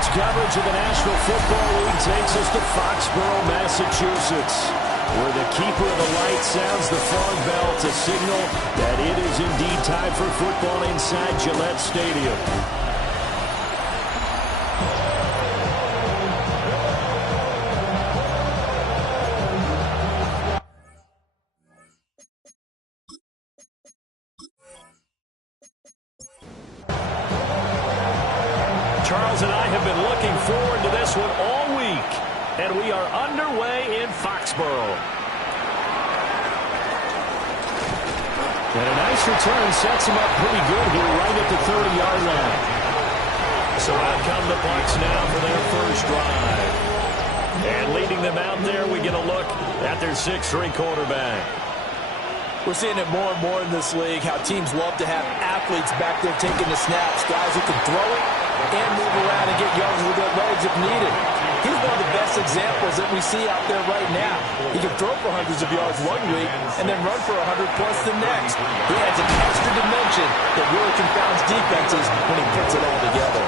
Sports coverage of the National Football League takes us to Foxborough, Massachusetts, where the keeper of the light sounds the fog bell to signal that it is indeed time for football inside Gillette Stadium. Charles and I have been looking forward to this one all week, and we are underway in Foxborough. And a nice return sets him up pretty good here right at the 30-yard line. So out come the Bucs now for their first drive. And leading them out there, we get a look at their 6'3" quarterback. We're seeing it more and more in this league, how teams love to have athletes back there taking the snaps, guys who can throw it and move around and get yards with their legs if needed. He's one of the best examples that we see out there right now. He can throw for hundreds of yards one week and then run for 100-plus the next. He adds an extra dimension that really confounds defenses when he puts it all together.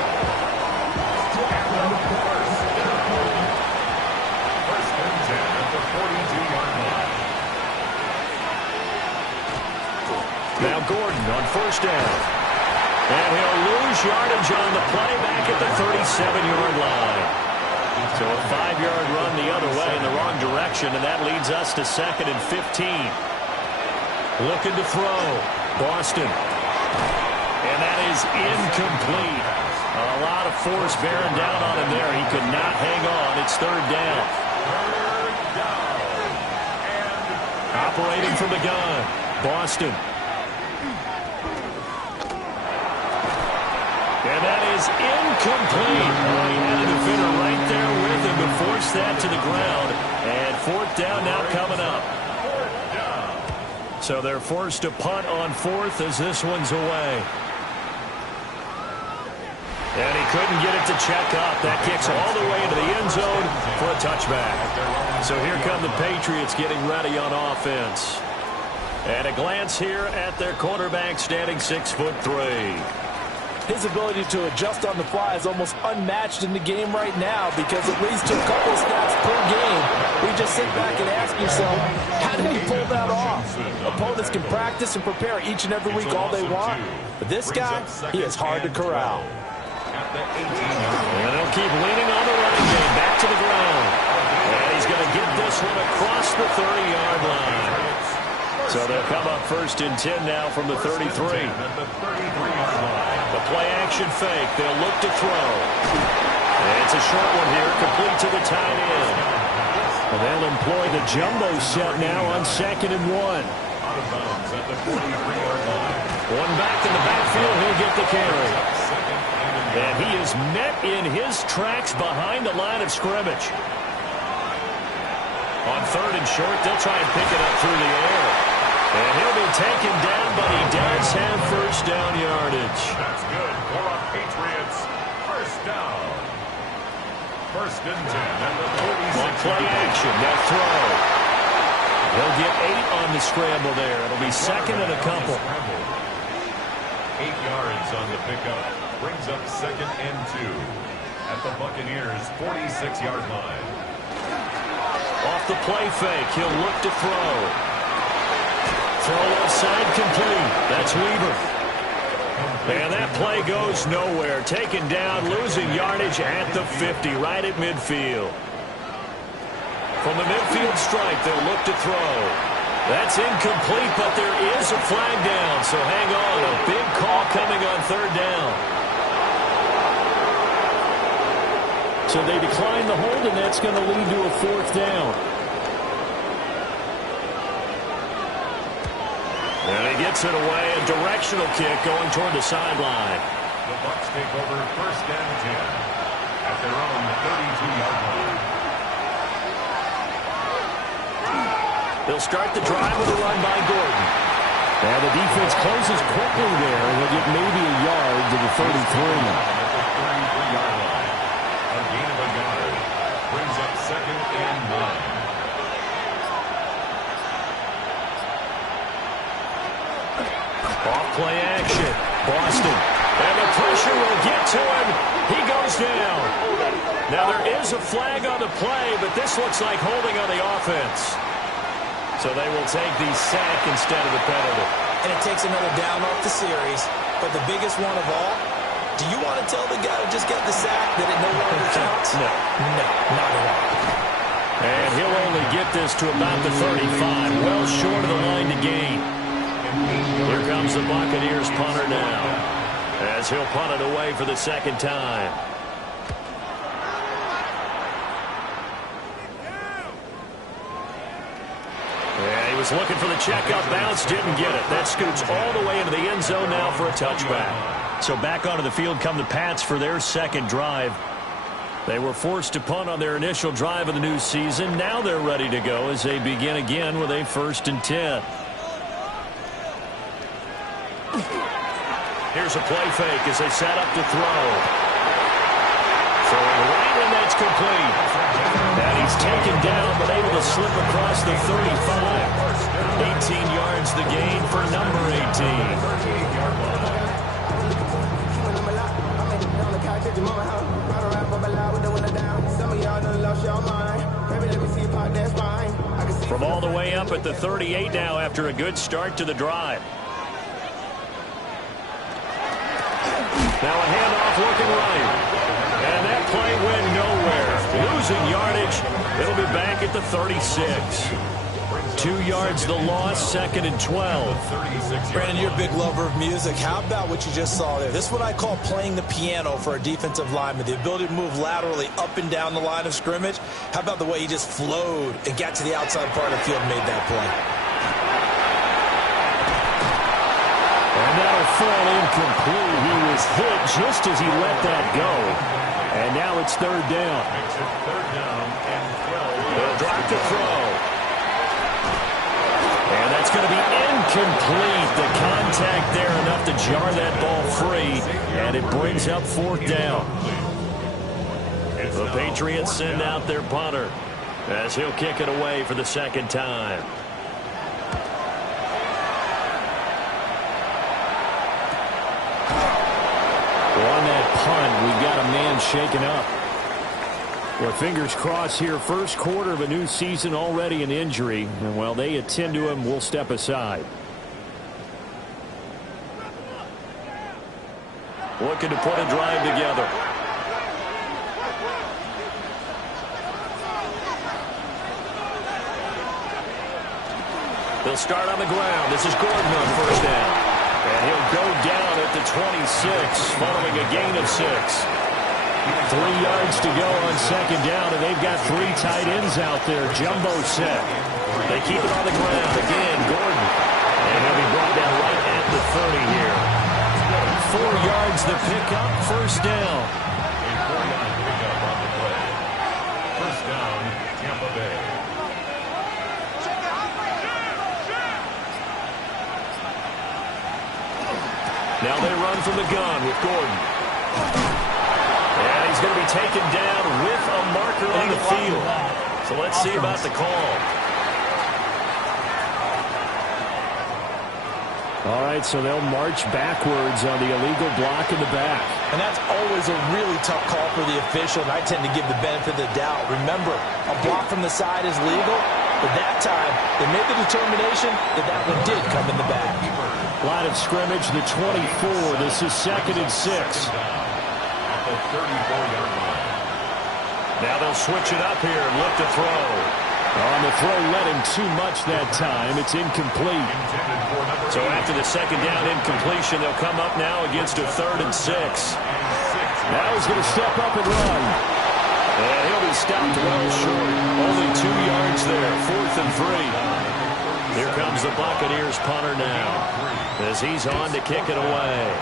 First and 10 at the 42-yard line. Now Gordon on first down. And he'll lose yardage on the play back at the 37-yard line. So a 5-yard run the other way in the wrong direction, and that leads us to 2nd and 15. Looking to throw. Boston. And that is incomplete. A lot of force bearing down on him there. He could not hang on. It's 3rd down. Operating from the gun. Boston. And that is incomplete. Oh, he had a defender right there with him to force that to the ground. And 4th down now coming up. So they're forced to punt on 4th as this one's away. And he couldn't get it to check up. That kicks all the way into the end zone for a touchback. So here come the Patriots getting ready on offense. And a glance here at their quarterback standing 6'3". His ability to adjust on the fly is almost unmatched in the game right now because it leads to a couple of snaps per game. We just sit back and ask yourself, how did he pull that off? Opponents can practice and prepare each and every week all they want. But this guy, he is hard to corral. And he'll keep leaning on the running game back to the ground. And he's going to get this one across the 30-yard line. So they'll come up 1st and 10 now from the 33. The play-action fake. They'll look to throw. And it's a short one here, complete to the tight end. And they'll employ the jumbo set now on 2nd and 1. One back in the backfield. He'll get the carry. And he is met in his tracks behind the line of scrimmage. On 3rd and short, they'll try and pick it up through the air. And he'll be taken down, but he does have first down yardage. That's good for a Patriots. First down. 1st and 10 at the 46. On play action, they'll throw. He'll get 8 on the scramble there. It'll be 2nd and a couple. 8 yards on the pickup. Brings up 2nd and 2 at the Bucaneers' 46-yard line. Off the play fake, he'll look to throw. Throw outside complete. That's Weaver. And that play goes nowhere. Taken down, losing yardage at the 50, right at midfield. From the midfield stripe, they'll look to throw. That's incomplete, but there is a flag down, so hang on. A big call coming on 3rd down. So they decline the hold, and that's going to lead to a 4th down. And he gets it away, a directional kick going toward the sideline. The Bucs take over 1st and 10 at their own 32-yard line. They'll start the drive with a run by Gordon. And the defense closes quickly there, and they'll get maybe a yard to the 33. At the 33-yard line. A gain of a yard brings up 2nd and 9. Off play action. Boston. And the pressure will get to him. He goes down. Now there is a flag on the play, but this looks like holding on the offense. So they will take the sack instead of the penalty. And it takes another down off the series. But the biggest one of all, do you want to tell the guy who just got the sack that it no longer counts? No. No, not at all. And he'll only get this to about the 35, well short of the line to gain. Here comes the Buccaneers punter now, as he'll punt it away for the second time. And he was looking for the checkup bounce, didn't get it. That scoots all the way into the end zone now for a touchback. So back onto the field come the Pats for their second drive. They were forced to punt on their initial drive of the new season. Now they're ready to go as they begin again with a 1st and 10. Here's a play fake as they set up to throw. Throwing right, and that's complete. And he's taken down, but able to slip across the 35. 18 yards the gain for number 18. From all the way up at the 38 now after a good start to the drive. Now a handoff looking right. And that play went nowhere. Losing yardage. It'll be back at the 36. 2 yards the loss, 2nd and 12. Brandon, you're a big lover of music. How about what you just saw there? This is what I call playing the piano for a defensive lineman. The ability to move laterally up and down the line of scrimmage. How about the way he just flowed and got to the outside part of the field and made that play? And that'll fall incomplete. He was hit just as he let that go. And now it's 3rd down. They'll drop to throw. And that's going to be incomplete. The contact there enough to jar that ball free. And it brings up 4th down. The Patriots send out their punter as he'll kick it away for the 2nd time. On that punt, we've got a man shaken up. Well, fingers crossed here. First quarter of a new season, already an injury. And while they attend to him, we'll step aside. Looking to put a drive together. They'll start on the ground. This is Gordon on 1st down. And he'll go down at the 26, following a gain of 6. 3 yards to go on 2nd down, and they've got 3 tight ends out there. Jumbo set. They keep it on the ground. Again, Gordon. And he'll be brought down right at the 30 here. 4 yards the pickup, 1st down. A 4-yard pickup on the play. 1st down, Tampa Bay. Now they run from the gun with Gordon. And he's going to be taken down with a marker on the field. So let's see about the call. All right, so they'll march backwards on the illegal block in the back. And that's always a really tough call for the official, and I tend to give the benefit of the doubt. Remember, a block from the side is legal, but that time they made the determination that that one did come in the back. Line of scrimmage, the 24. This is 2nd and 6. At the 34-yard line. Now they'll switch it up here and look to throw. On the throw, let him too much that time. It's incomplete. So after the 2nd down incompletion, they'll come up now against a 3rd and 6. Now he's going to step up and run. And he'll be stopped well short. Only 2 yards there. 4th and 3. Here comes the Buccaneers punter now as he's on to kick it away.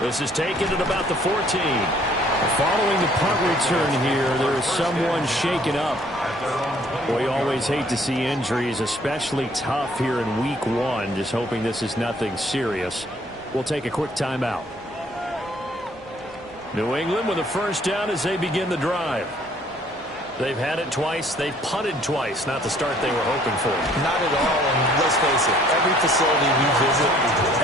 This is taken at about the 14. Following the punt return here, there is someone shaken up. We always hate to see injuries, especially tough here in week 1. Just hoping this is nothing serious. We'll take a quick timeout. New England with a 1st down as they begin the drive. They've had it twice. They've punted twice. Not the start they were hoping for. Not at all, and let's face it, every facility we visit,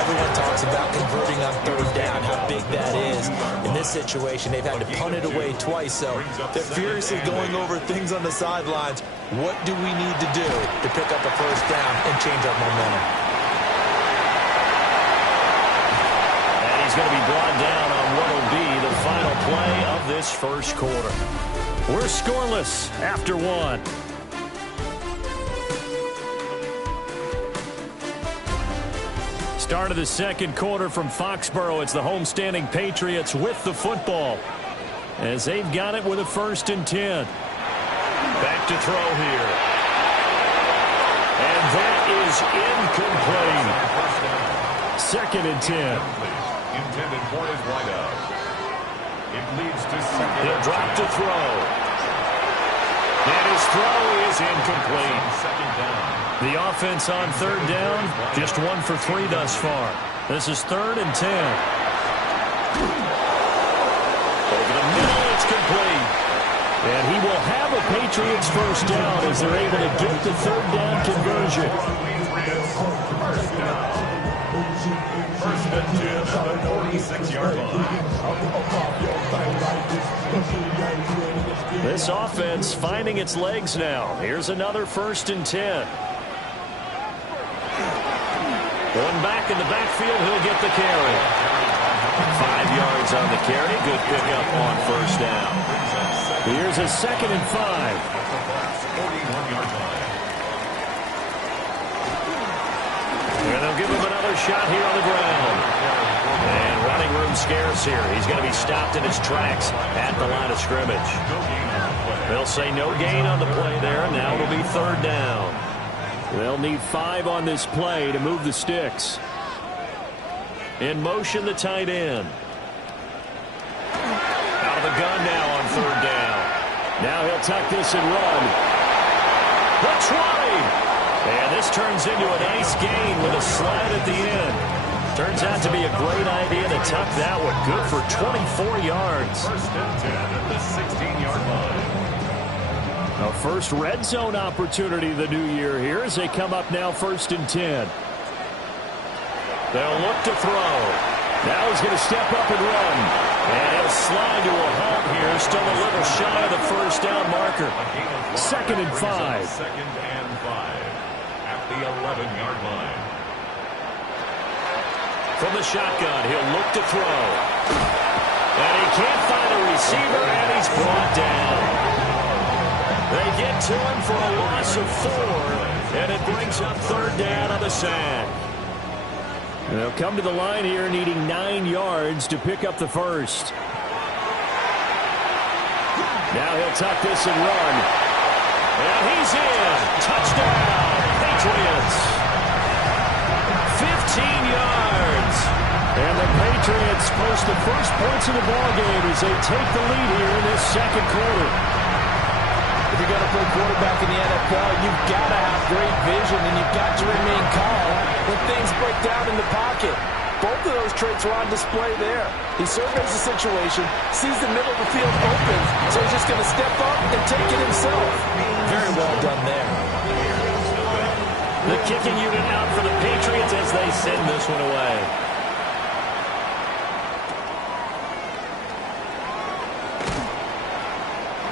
everyone talks about converting on third down, how big that is. In this situation, they've had to punt it away twice, so they're furiously going over things on the sidelines. What do we need to do to pick up a first down and change our momentum? And he's going to be brought down on what will be the final play of this first quarter. We're scoreless after one. Start of the second quarter from Foxborough. It's the homestanding Patriots with the football as they've got it with a 1st and 10. Back to throw here. And that is incomplete. 2nd and 10. Intended for his wideout. It leads to second. He'll drop to throw. And his throw is incomplete. Second down. The offense on 3rd down, just 1 for 3 thus far. This is 3rd and 10. Over the middle, it's complete. And he will have a Patriots first down as they're able to get the 3rd down conversion. First and 10 at the 46-yard line. This offense finding its legs now. Here's another 1st and 10. Going back in the backfield, he'll get the carry. 5 yards on the carry. Good pickup on 1st down. Here's a 2nd and 5. 41-yard line. And they'll give him another shot here on the ground. And running room scarce here. He's going to be stopped in his tracks at the line of scrimmage. They'll say no gain on the play there. Now it'll be 3rd down. They'll need 5 on this play to move the sticks. In motion, the tight end. Out of the gun now on 3rd down. Now he'll tuck this and run. The 20! And this turns into a nice gain with a slide at the end. Turns out to be a great idea to tuck that one. Good for 24 yards. 1st and 10 at the 16-yard line. A first red zone opportunity of the new year here as they come up now 1st and 10. They'll look to throw. Now he's going to step up and run. And he'll slide to a halt here. Still a little shy of the 1st down marker. 2nd and 5. 2nd and 5 at the 11-yard line. From the shotgun, he'll look to throw. And he can't find a receiver, and he's brought down. They get to him for a loss of 4, and it brings up 3rd down on the sack. And they'll come to the line here needing 9 yards to pick up the 1st. Now he'll tuck this and run. And he's in. Touchdown, Patriots. 15 yards. And the Patriots post the first points of the ballgame as they take the lead here in this 2nd quarter. If you're going to play quarterback in the NFL, you've got to have great vision, and you've got to remain calm when things break down in the pocket. Both of those traits are on display there. He surveys the situation, sees the middle of the field open, so he's just going to step up and take it himself. Very well done there. The kicking unit out for the Patriots as they send this one away.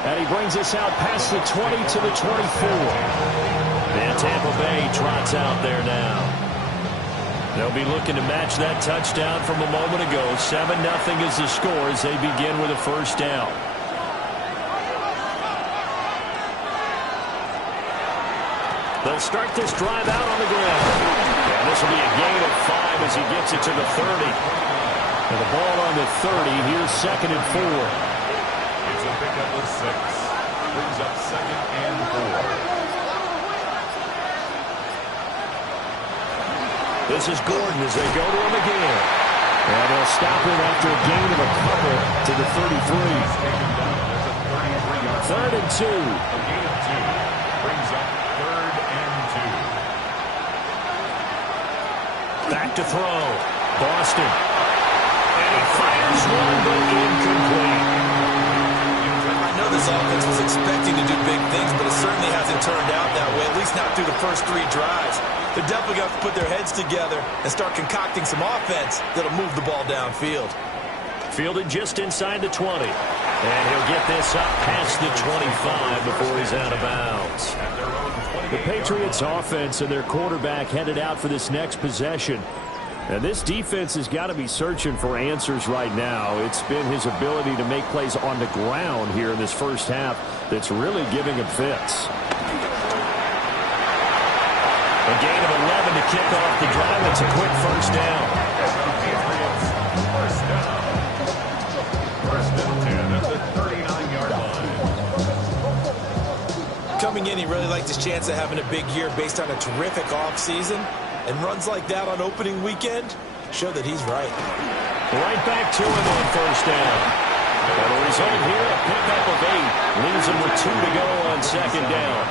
And he brings us out past the 20 to the 24. And Tampa Bay trots out there now. They'll be looking to match that touchdown from a moment ago. 7-0 is the score as they begin with a 1st down. They'll start this drive out on the ground. And this will be a gain of 5 as he gets it to the 30. And the ball on the 30. Here's 2nd and 4. It's a pickup of 6. Brings up 2nd and 4. This is Gordon as they go to him again. And they'll stop him after a gain of a couple to the 33. 3rd and 2. A gain of 2. Brings up 3rd and 2. Back to throw. Boston. And he fires one, but incomplete. I know this offense was expecting to do hasn't turned out that way, at least not through the first 3 drives. They're definitely going to have to put their heads together and start concocting some offense that'll move the ball downfield. Fielded just inside the 20. And he'll get this up past the 25 before he's out of bounds. The Patriots offense and their quarterback headed out for this next possession. And this defense has got to be searching for answers right now. It's been his ability to make plays on the ground here in this first half that's really giving him fits. A gain of 11 to kick off the drive. It's a quick first down. First and 10 at the 39-yard line. Coming in, he really liked his chance of having a big year based on a terrific offseason. And runs like that on opening weekend show that he's right. Right back to him on first down. And the result here, a pickup of 8. Leaves him with 2 to go on second down.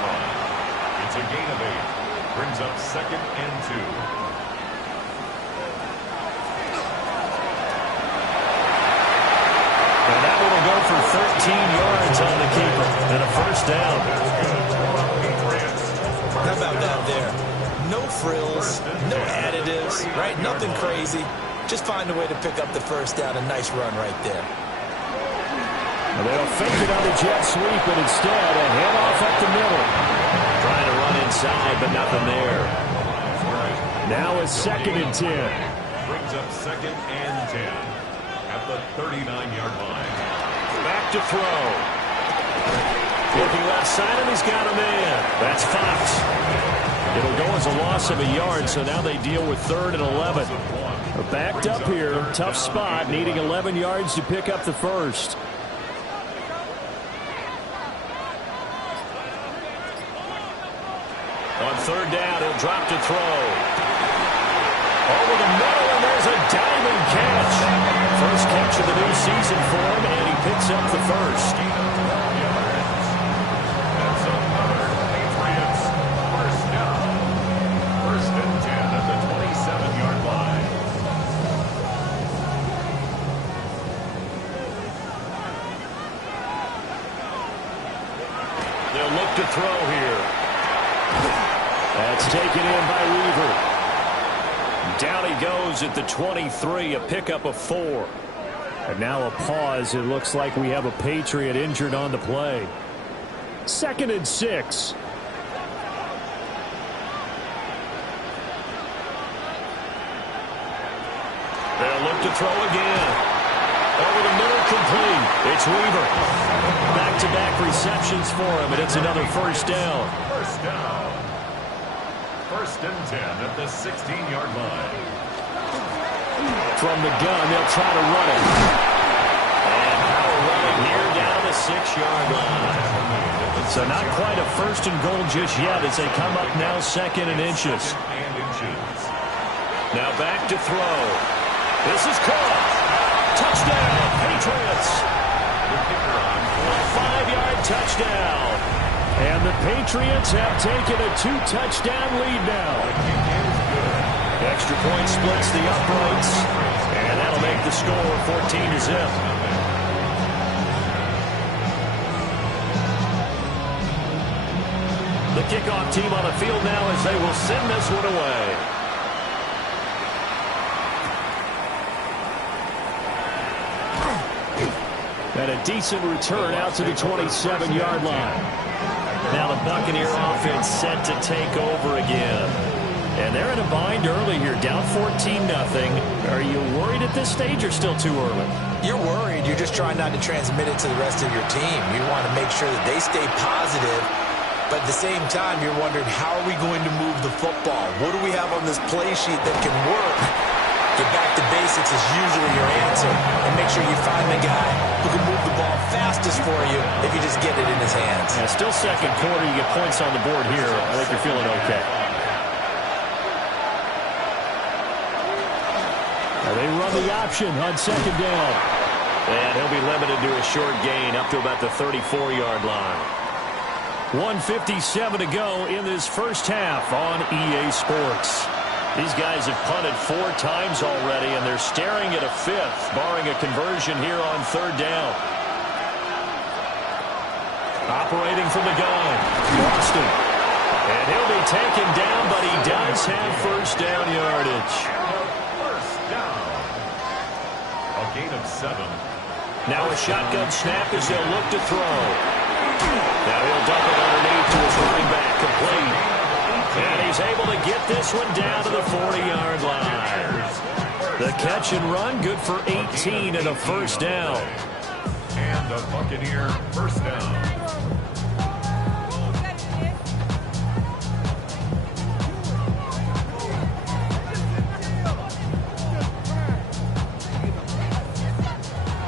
It's a gain of 8. Brings up second and 2. And that one will go for 13 yards on the keeper. And a first down. How about that there? No frills, no additives, right? Nothing crazy. Just find a way to pick up the first down. A nice run right there. And they'll fake it on the jet sweep, and instead a handoff up the middle. Trying to run inside, but nothing there. Now a second and 10. Brings up second and 10 at the 39-yard line. Back to throw. Looking left side, and he's got a man. That's Fox. It'll go as a loss of a yard, so now they deal with 3rd and 11. They're backed up here. Tough spot, needing 11 yards to pick up the first. On 3rd down, he'll drop to throw. Over the middle, and there's a diving catch. First catch of the new season for him, and he picks up the first. That's another Patriots first down. First and 10 at the 27-yard line. They'll look to throw here. That's taken in by Weaver. Down he goes at the 23, a pickup of 4. And now a pause. It looks like we have a Patriot injured on the play. 2nd and 6. They'll look to throw again. Over the middle, complete. It's Weaver. Back-to-back receptions for him, and it's another first down. First down. First and 10 at the 16-yard line. From the gun, they'll try to run it. And power running here down the 6-yard line. So not quite a first and goal just yet as they come up now 2nd and inches. Now back to throw. This is caught. Touchdown, Patriots. A 5-yard touchdown. And the Patriots have taken a 2-touchdown lead now. Extra point splits the uprights. And that'll make the score 14-0. The kickoff team on the field now as they will send this one away. And a decent return out to the 27-yard line. Now the Buccaneer offense set to take over again. And they're in a bind early here, down 14-0. Are you worried at this stage or still too early? You're worried. You're just trying not to transmit it to the rest of your team. You want to make sure that they stay positive. But at the same time, you're wondering, how are we going to move the football? What do we have on this play sheet that can work? Get back to basics is usually your answer. And make sure you find the guy who can move the ball fastest for you if you just get it in his hands. Yeah, still second quarter. You get points on the board here. I think you're feeling okay. Now they run the option on 2nd down. And he'll be limited to a short gain up to about the 34-yard line. 1:57 to go in this first half on EA Sports. These guys have punted 4 times already, and they're staring at a 5th, barring a conversion here on 3rd down. Operating from the gun. Boston. And he'll be taken down, but he does have first down yardage. First down. A gain of 7. Now a shotgun snap as they'll look to throw. Now he'll dump it underneath to his running back, complete. And he's able to get this one down to the 40-yard line. The catch and run, good for 18 and a first down. And a Buccaneer first down.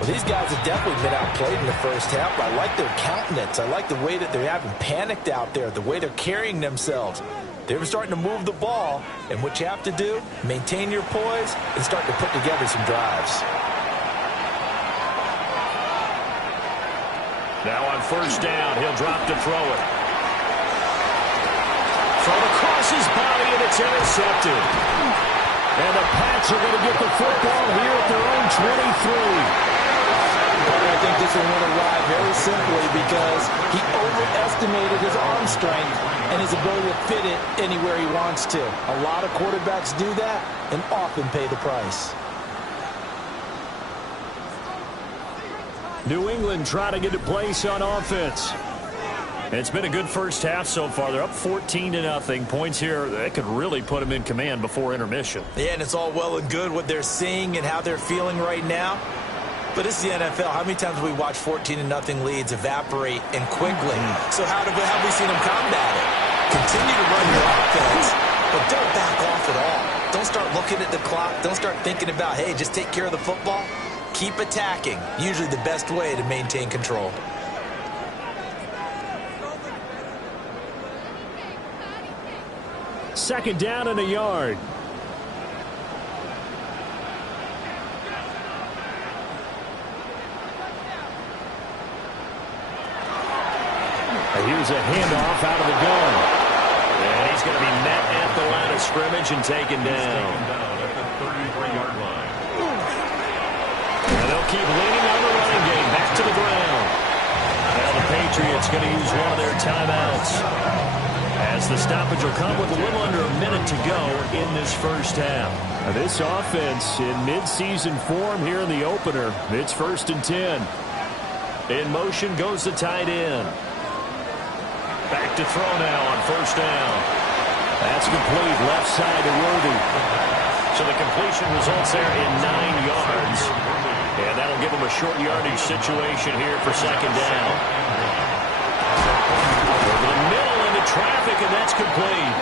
Well, these guys have definitely been outplayed in the first half. I like their countenance. I like the way that they haven't panicked out there, the way they're carrying themselves. They're starting to move the ball, and what you have to do, maintain your poise and start to put together some drives. Now on first down, he'll drop to throw it. Thrown across his body, and it's intercepted. And the Pats are going to get the football here at their own 23. I think this will win a ride very simply because he overestimated his arm strength and his ability to fit it anywhere he wants to. A lot of quarterbacks do that and often pay the price. New England trying to get a place on offense. It's been a good first half so far. They're up 14-0. Points here that could really put them in command before intermission. Yeah, and it's all well and good what they're seeing and how they're feeling right now. But it's the NFL. How many times have we watched 14-0 leads evaporate and quickly? So how have we seen them combat it? Continue to run your offense, but don't back off at all. Don't start looking at the clock. Don't start thinking about, hey, just take care of the football. Keep attacking. Usually the best way to maintain control. Second down and a yard. Here's a handoff out of the gun. And he's going to be met at the line of scrimmage and taken down. At the 33-yard line. And they'll keep leaning on the running game. Back to the ground. Now the Patriots going to use one of their timeouts. As the stoppage will come with a little under a minute to go in this first half. Now this offense in midseason form here in the opener. It's 1st and 10. In motion goes the tight end. Back to throw now on first down. That's complete, left side to Worthy. So the completion results there in 9 yards. And that'll give them a short yardage situation here for second down. Over the middle into traffic, and that's complete.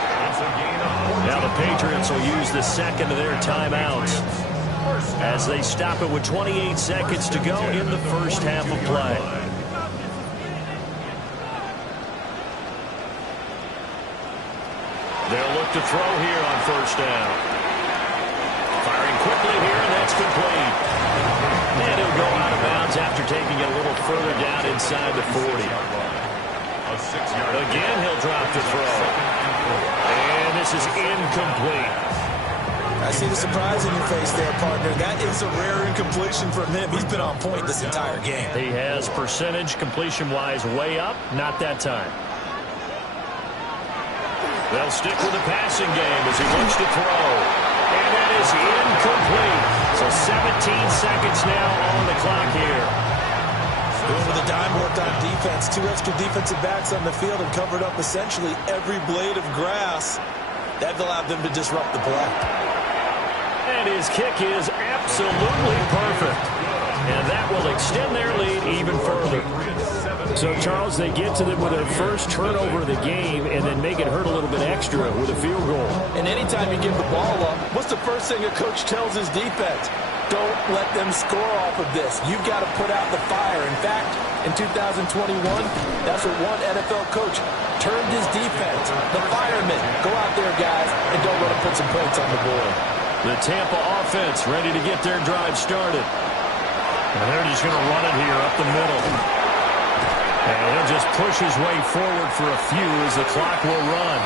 Now the Patriots will use the second of their timeouts as they stop it with 28 seconds to go in the first half of play. They'll look to throw here on first down. Firing quickly here, and that's complete. And he'll go out of bounds after taking it a little further down inside the 40. Again, he'll drop to throw. And this is incomplete. I see the surprise in your face there, partner. That is a rare incompletion from him. He's been on point this entire game. He has percentage completion-wise way up, not that time. They'll stick with the passing game as he looks to throw. And that is incomplete. So 17 seconds now on the clock here. Going with a dime work on defense. 2 extra defensive backs on the field and covered up essentially every blade of grass. That allowed them to disrupt the play. And his kick is absolutely perfect. And that will extend their lead even further. So, Charles, they get to them with their first turnover of the game and then make it hurt a little bit extra with a field goal. And anytime you give the ball up, what's the first thing a coach tells his defense? Don't let them score off of this. You've got to put out the fire. In fact, in 2021, that's what one NFL coach termed his defense. The firemen. Go out there, guys, and don't let them put some points on the board. The Tampa offense ready to get their drive started. And they're just going to run it here up the middle. And he'll just push his way forward for a few as the clock will run.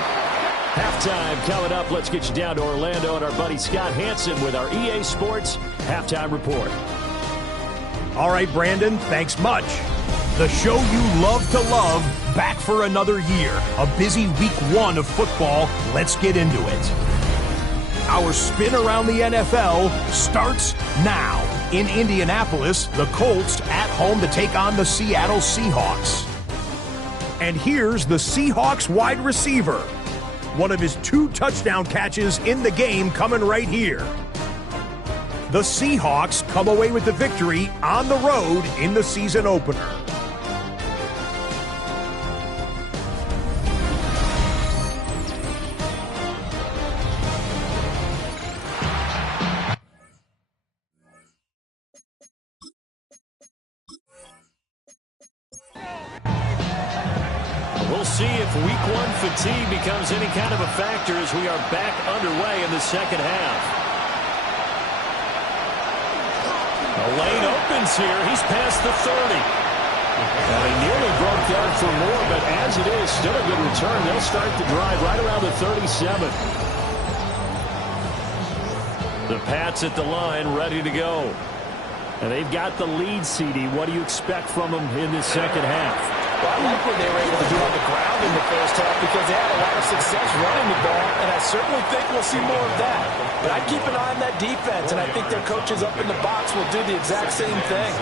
Halftime coming up. Let's get you down to Orlando and our buddy Scott Hansen with our EA Sports Halftime Report. All right, Brandon, thanks much. The show you love to love back for another year. A busy week 1 of football. Let's get into it. Our spin around the NFL starts now. In Indianapolis, the Colts at home to take on the Seattle Seahawks. And here's the Seahawks wide receiver. One of his 2 touchdown catches in the game coming right here. The Seahawks come away with the victory on the road in the season opener. We'll see if week 1 fatigue becomes any kind of a factor as we are back underway in the second half. The lane opens here. He's past the 30. And he nearly broke that for more, but as it is, still a good return. They'll start the drive right around the 37. The Pats at the line, ready to go. And they've got the lead, CD. What do you expect from them in this second half? Well, I like what they were able to do on the ground in the first half because they had a lot of success running the ball, and I certainly think we'll see more of that. But I'd keep an eye on that defense, and I think their coaches up in the box will do the exact same thing.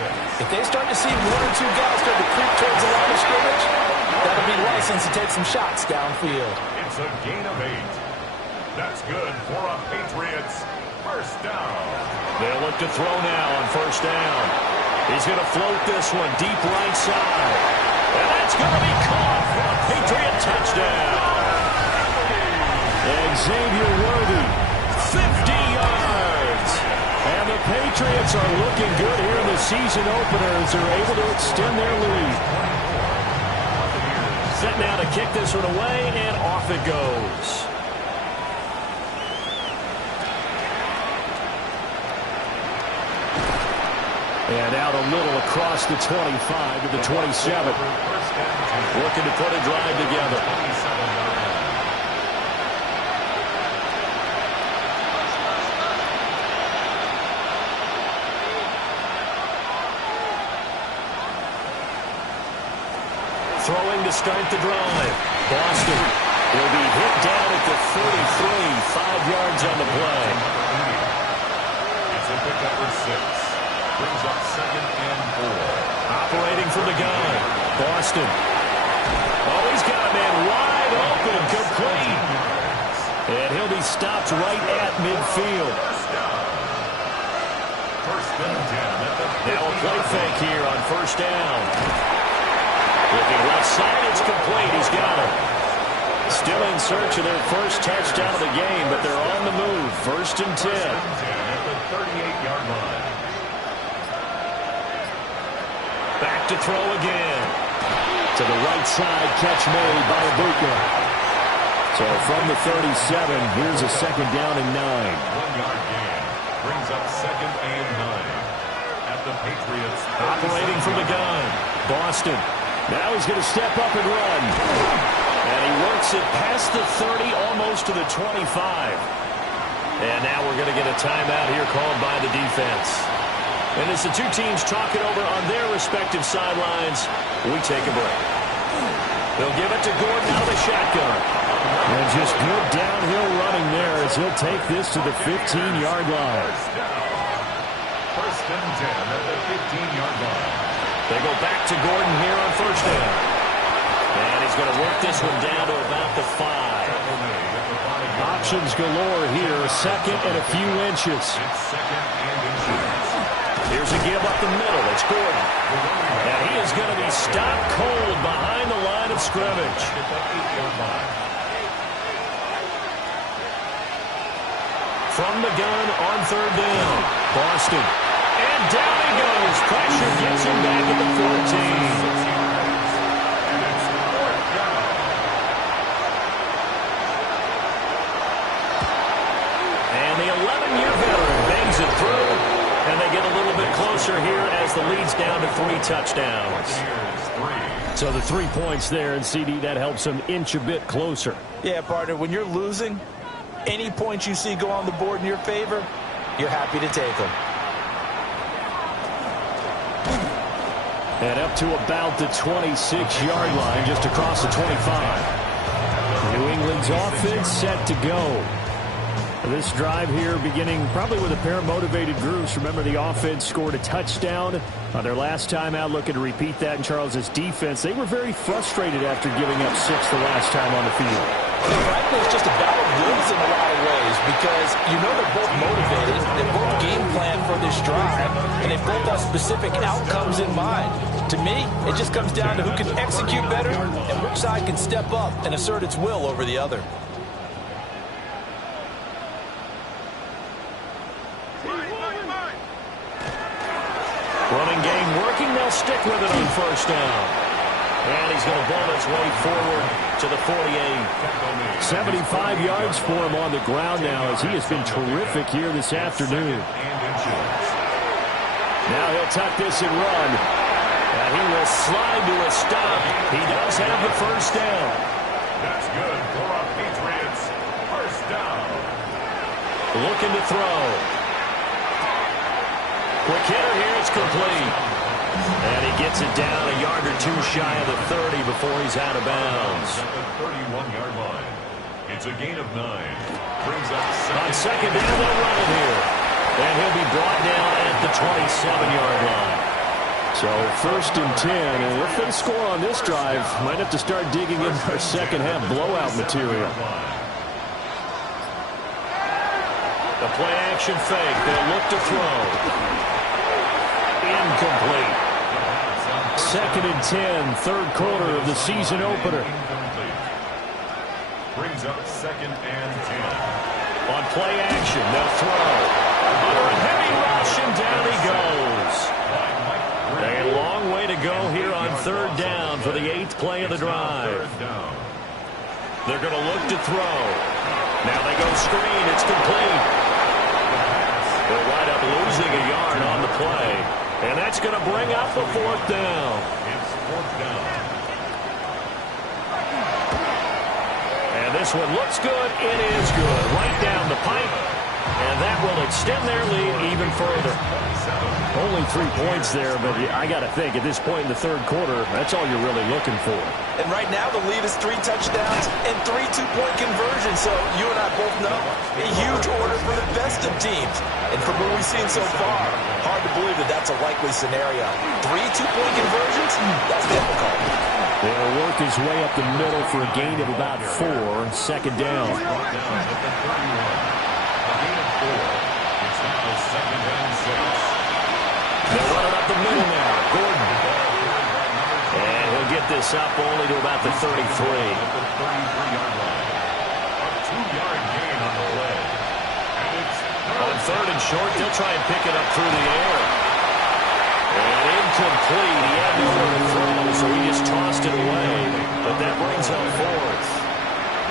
If they start to see 1 or 2 guys start to creep towards the line of scrimmage, that'll be license to take some shots downfield. It's a gain of 8. That's good for a Patriots first down. They'll look to throw now on first down. He's going to float this one deep right side. And that's going to be caught for a Patriot touchdown. Xavier Worthy, 50 yards. And the Patriots are looking good here in the season opener as they're able to extend their lead. Set now to kick this one away, and off it goes. And out a little across the 25 to the 27. Looking to put a drive together. Throwing to start the drive. Boston will be hit down at the 33. 5 yards on the play. It's a pickup for 6. Brings up 2nd and 4. Operating from the gun. Boston. Oh, he's got a man wide open. Complete. And he'll be stopped right at midfield. First and 10 at the 50. Now a play fake here on first down. Looking left side, it's complete. He's got it. Still in search of their first touchdown of the game, but they're on the move. First and 10. First and 10 at the 38-yard line. Back to throw again. To the right side, catch made by Buca. So from the 37, here's a second down and 9. 1-yard gain. Brings up 2nd and 9. At the Patriots. Operating from the gun. Boston. Now he's going to step up and run. And he works it past the 30, almost to the 25. And now we're going to get a timeout here called by the defense. And as the 2 teams talk it over on their respective sidelines, we take a break. They'll give it to Gordon out of the shotgun. And just good downhill running there as he'll take this to the 15-yard line. First and 10 at the 15-yard line. They go back to Gordon here on first down. And he's going to work this one down to about the 5. Options galore here. 2nd and a few inches. It's 2nd and inches. Here's a give up the middle. It's Gordon. And he is going to be stopped cold behind the line of scrimmage. From the gun on third down. Boston. And down he goes. Pressure gets him back at the 14. And the 11-year veteran bangs it through. And they get a little bit closer here as the lead's down to 3 touchdowns. So the 3 points there, and CD, that helps them inch a bit closer. Yeah, partner, when you're losing, any points you see go on the board in your favor, you're happy to take them. And up to about the 26-yard line, just across the 25. New England's offense set to go. This drive here beginning probably with a pair of motivated groups. Remember, the offense scored a touchdown on their last time out, looking to repeat that in Charles's defense. They were very frustrated after giving up 6 the last time on the field. Frankly, it's just a battle of wills in a lot of ways because you know they're both motivated, they both game plan for this drive, and they both have specific outcomes in mind. To me, it just comes down to who can execute better and which side can step up and assert its will over the other. Running game working. They'll stick with it on first down. And he's going to ball his way forward to the 48. 75 yards for him on the ground now as he has been terrific here this afternoon. Now he'll tuck this and run. And he will slide to a stop. He does have the first down. That's good for our Patriots. First down. Looking to throw. Quick hitter here. It's complete. And he gets it down a yard or two shy of the 30 before he's out of bounds. At the 31-yard line. It's a gain of 9. Brings up On second down, they'll run it here. And he'll be brought down at the 27-yard line. So first and 10, and if they score on this drive, might have to start digging in our second half blowout material. The play action fake. They'll look to throw. Incomplete. Second and 10, third quarter of the season opener. Brings up second and 10. On play action, they'll throw. Under a heavy rush, and down he goes. A long way to go here on third down for the 8th play of the drive. They're going to look to throw. Now they go screen. It's complete. They'll wind up losing a yard on the play. And that's going to bring up the 4th down. It's 4th down. And this one looks good. It is good. Right down the pipe. And that will extend their lead even further. Only 3 points there, but I got to think at this point in the third quarter, that's all you're really looking for. And right now the lead is 3 touchdowns and 3 two-point conversions. So you and I both know a huge order for the best of teams. And from what we've seen so far, hard to believe that that's a likely scenario. 3 two-point conversions? That's difficult. They'll work his way up the middle for a gain of about 4. Second down. They'll run it up the middle now. Gordon. And he'll get this up only to about the 33. A 33-yard line. A 2-yard gain on the play. And it's on third and short, they'll try and pick it up through the air. And incomplete. He had nowhere to throw, so he just tossed it away. But that brings up 4th.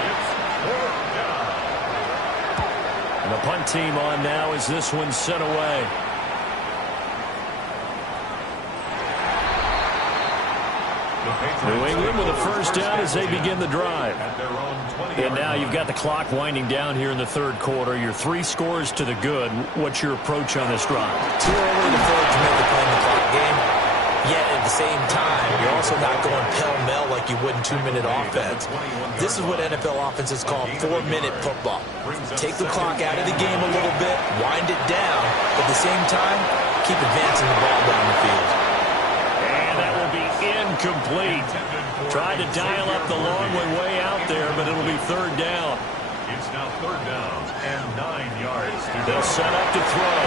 It's 4th down. And the punt team on now as this one's sent away. New England with a first down as they begin the drive. And now you've got the clock winding down here in the third quarter. Your 3 scores to the good. What's your approach on this drive? Too early to forward to make a play-in-the-clock game. Yet at the same time, you're also not going pell-mell like you would in 2-minute offense. This is what NFL offenses call 4-minute football. Take the clock out of the game a little bit, wind it down, but at the same time, keep advancing the ball down the field. And that will be incomplete. Tried to dial up the long way out there, but it'll be third down. It's now third down and 9 yards to go. They'll set up to throw.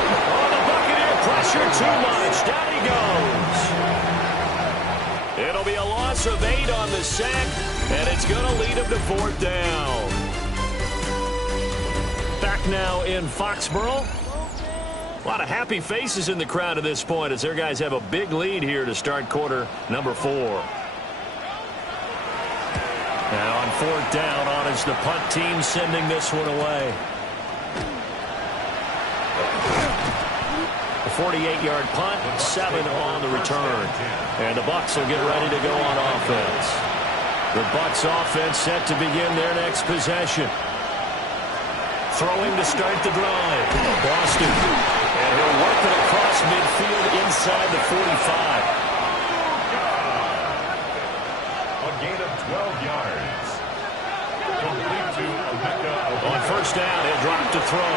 Oh, the Buccaneer pressure too much. Down he goes. It'll be a loss of 8 on the sack, and it's going to lead him to fourth down. Back now in Foxborough. A lot of happy faces in the crowd at this point as their guys have a big lead here to start quarter number 4. Now on fourth down, on is the punt team sending this one away. A 48-yard punt, 7 on the return. And the Bucs will get ready to go on offense. The Bucs offense set to begin their next possession. Throwing to start the drive. Boston. And he'll work it across midfield inside the 45. 12 yards. Complete to Mcfl. On first down, he'll drop to throw.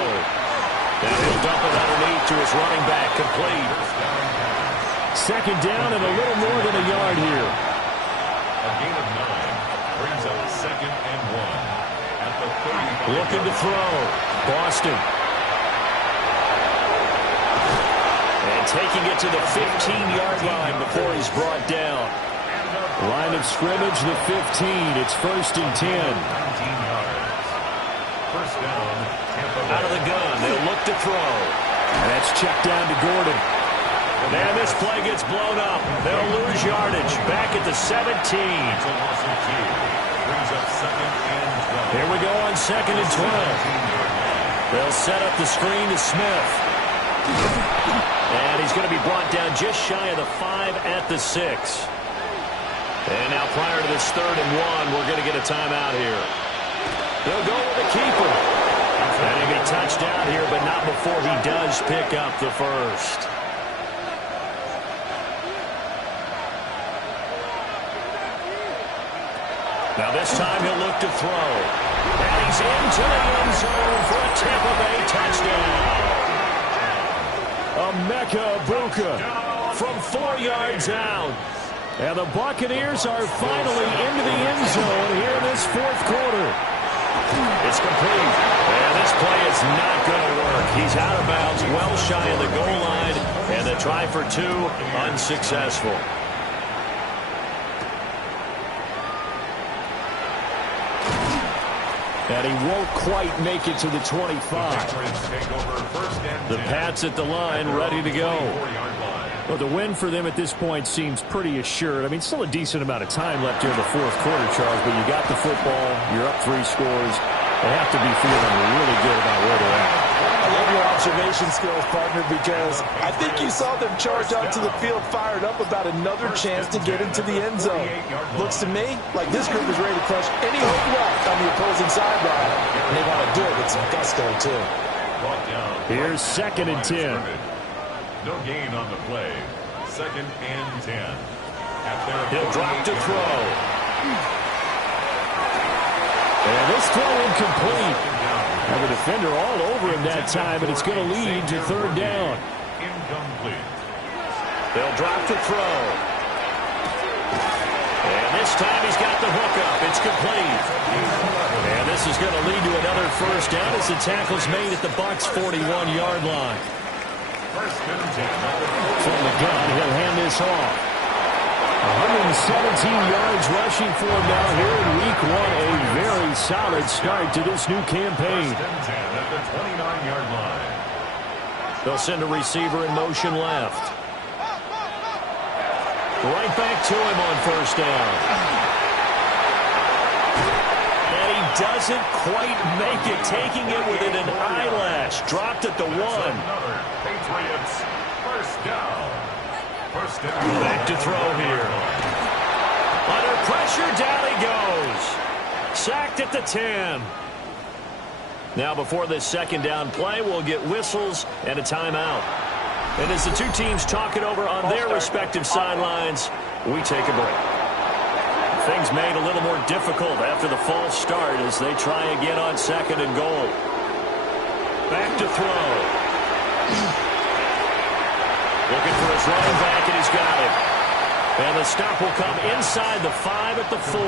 Now he'll dump it underneath to his running back, complete. Second down and a little more than a yard here. A gain of 9 brings up 2nd and 1 at the 35. Looking to throw. Boston. And taking it to the 15-yard line before he's brought down. Line of scrimmage, the 15. It's 1st and 10. 19 yards. First down, Tampa Bay. Out of the gun, they'll look to throw. And that's checked down to Gordon. And this play gets blown up. They'll lose yardage. Back at the 17. It's a loss of 2. Brings up 2nd and 12. Here we go on 2nd and 12. They'll set up the screen to Smith. And he's going to be brought down just shy of the 5 at the 6. And now prior to this 3rd and 1, we're going to get a timeout here. They'll go with the keeper. And he'll be touched out here, but not before he does pick up the first. Now this time he'll look to throw. And he's into the end zone for a Tampa Bay touchdown. Buca from 4 yards out. And the Buccaneers are finally into the end zone here in this 4th quarter. It's complete. And this play is not going to work. He's out of bounds, well shy of the goal line. And the try for 2, unsuccessful. And he won't quite make it to the 25. The Pats at the line, ready to go. Well, the win for them at this point seems pretty assured. I mean, still a decent amount of time left here in the 4th quarter, Charles, but you got the football, you're up 3 scores. They have to be feeling really good about where they're at. I love your observation skills, partner, because I think you saw them charge onto the field fired up about another chance to get into the end zone. Looks to me like this group is ready to crush any hope left on the opposing sideline. And they want to do it with some gusto, too. Here's 2nd and 10. No gain on the play. 2nd and 10. He'll drop to throw. And this throw incomplete. And the defender all over him that time, and it's going to lead to 3rd down. Incomplete. They'll drop to throw. And this time he's got the hook up. It's complete. And this is going to lead to another 1st down as the tackle's made at the Bucs' 41-yard line. From the gun, he'll hand this off. 117 yards rushing for him now here in Week 1. A very solid start to this new campaign. At the 29-yard line. They'll send a receiver in motion left. Right back to him on 1st down. And he doesn't quite make it, taking it within an eyelash. Dropped at the 1. Patriots, 1st down. 1st down. Back to throw here. Under pressure, down he goes. Sacked at the 10. Now before this 2nd down play, we'll get whistles and a timeout. And as the two teams talk it over on their respective sidelines, we take a break. Things made a little more difficult after the false start as they try again on 2nd and goal. Back to throw. Looking for his running back, and he's got it. And the stop will come inside the 5 at the 4.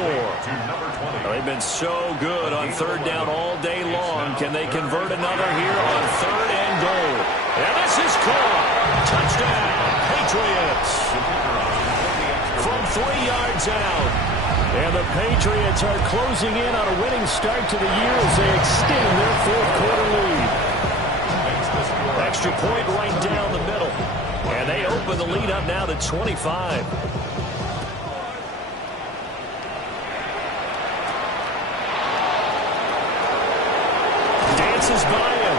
They've been so good on 3rd down all day long. Can they convert another here on 3rd and goal? And this is caught. Touchdown, Patriots. From 3 yards out. And the Patriots are closing in on a winning start to the year as they extend their 4th quarter lead. Extra point right down the middle. And they open the lead up now to 25. Dances by him.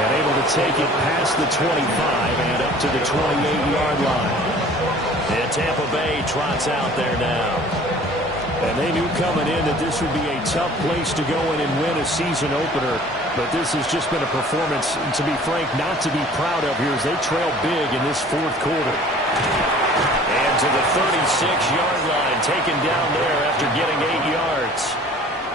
And able to take it past the 25 and up to the 28-yard line. And Tampa Bay trots out there now. And they knew coming in that this would be a tough place to go in and win a season opener. But this has just been a performance, to be frank, not to be proud of here as they trail big in this 4th quarter. And to the 36-yard line, taken down there after getting 8 yards.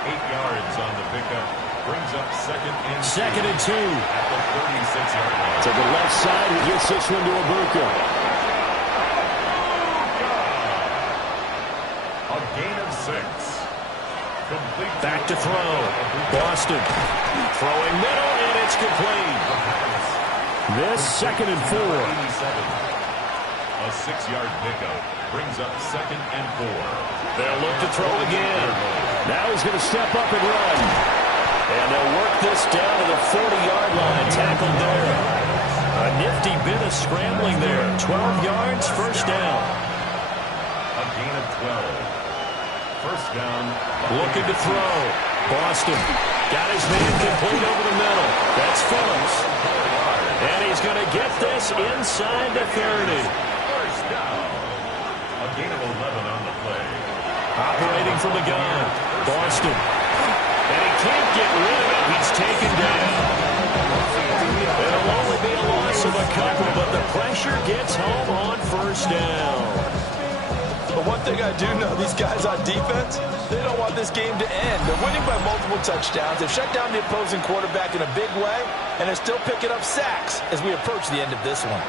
8 yards on the pickup. Brings up second and 2. At the 36-yard line. To the left side, he gets this one to Ibuka. A gain of 6. Complete. Back to throw. Boston throwing middle, and it's complete. This 2nd and 4. A 6-yard pickup brings up second and 4. They'll look to throw again. Now he's going to step up and run. And they'll work this down to the 40-yard line. Tackled there. A nifty bit of scrambling there. 12 yards, first down. A gain of 12. First down. Looking to throw. Boston got his man complete over the middle. That's Phillips. And he's going to get this inside the 30. First down. A gain of 11 on the play. Operating from the gun. Boston. And he can't get rid of it. He's taken down. It'll only be a loss of a couple, but the pressure gets home on first down. But one thing I do know, these guys on defense, they don't want this game to end. They're winning by multiple touchdowns. They've shut down the opposing quarterback in a big way, and they're still picking up sacks as we approach the end of this one.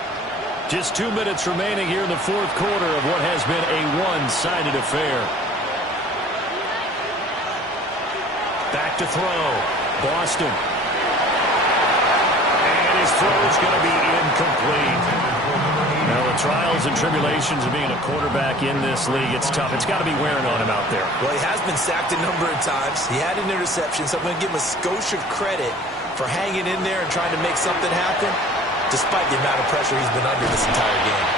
Just 2 minutes remaining here in the fourth quarter of what has been a one-sided affair. Back to throw. Boston. And his throw is going to be incomplete. Now, the trials and tribulations of being a quarterback in this league, it's tough. It's got to be wearing on him out there. Well, he has been sacked a number of times. He had an interception, so I'm going to give him a skosh of credit for hanging in there and trying to make something happen, despite the amount of pressure he's been under this entire game.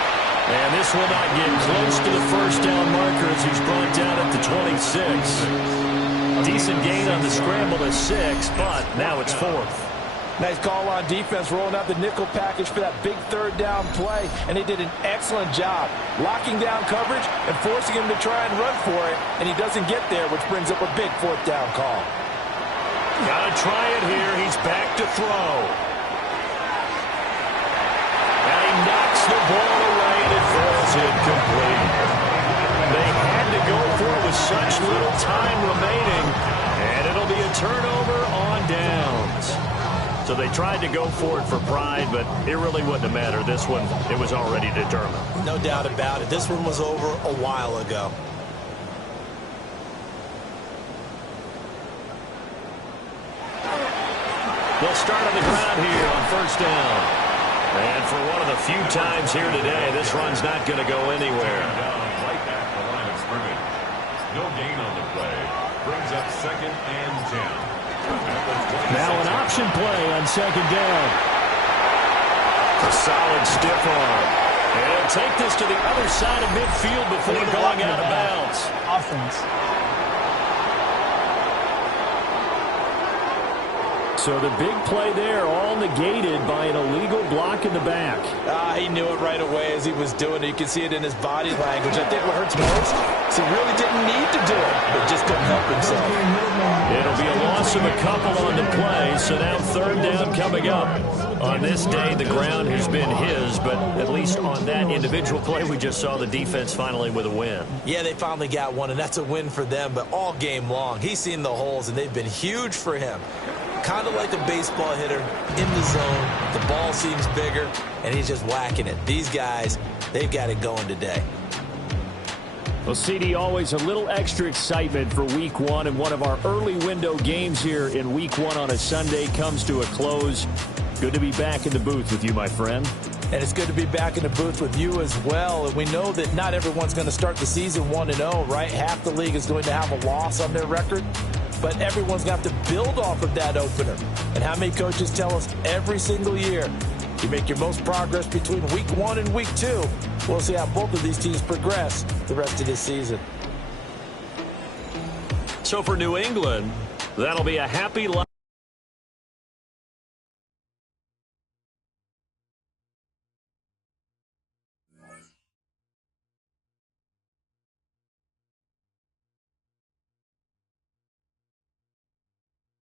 And this will not get close to the first down marker as he's brought down at the 26. Decent gain on the scramble to 6, but now it's 4th. Nice call on defense, rolling out the nickel package for that big third down play, and they did an excellent job locking down coverage and forcing him to try and run for it, and he doesn't get there, which brings up a big 4th down call. Gotta try it here. He's back to throw. And he knocks the ball away, and it falls incomplete. They had to go for it with such little time remaining, and it'll be a turnover on downs. So they tried to go for it for pride, but it really wouldn't have mattered. This one, it was already determined. No doubt about it. This one was over a while ago. They'll start on the ground here on first down. And for one of the few times here today, this run's not going to go anywhere. Right at the line of scrimmage. No gain on the play. Brings up second and 10. Now an option play on second down. A solid stiff arm. And he'll take this to the other side of midfield before going out of bounds. Offense. So the big play there, all negated by an illegal block in the back. He knew it right away as he was doing it. You can see it in his body language. I think what hurts most is he really didn't need to do it, but just couldn't help himself. It'll be a loss of a couple on the play, so now third down coming up. On this day, the ground has been his, but at least on that individual play, we just saw the defense finally with a win. Yeah, they finally got one, and that's a win for them, but all game long, he's seen the holes, and they've been huge for him. Kind of like a baseball hitter in the zone. The ball seems bigger, and he's just whacking it. These guys, they've got it going today. Well, CD, always a little extra excitement for Week 1, and one of our early window games here in Week 1 on a Sunday comes to a close. Good to be back in the booth with you, my friend. And it's good to be back in the booth with you as well. And we know that not everyone's going to start the season 1-0, right? Half the league is going to have a loss on their record. But everyone's got to build off of that opener. And how many coaches tell us every single year, you make your most progress between Week 1 and Week 2. We'll see how both of these teams progress the rest of this season. So for New England, that'll be a happy life.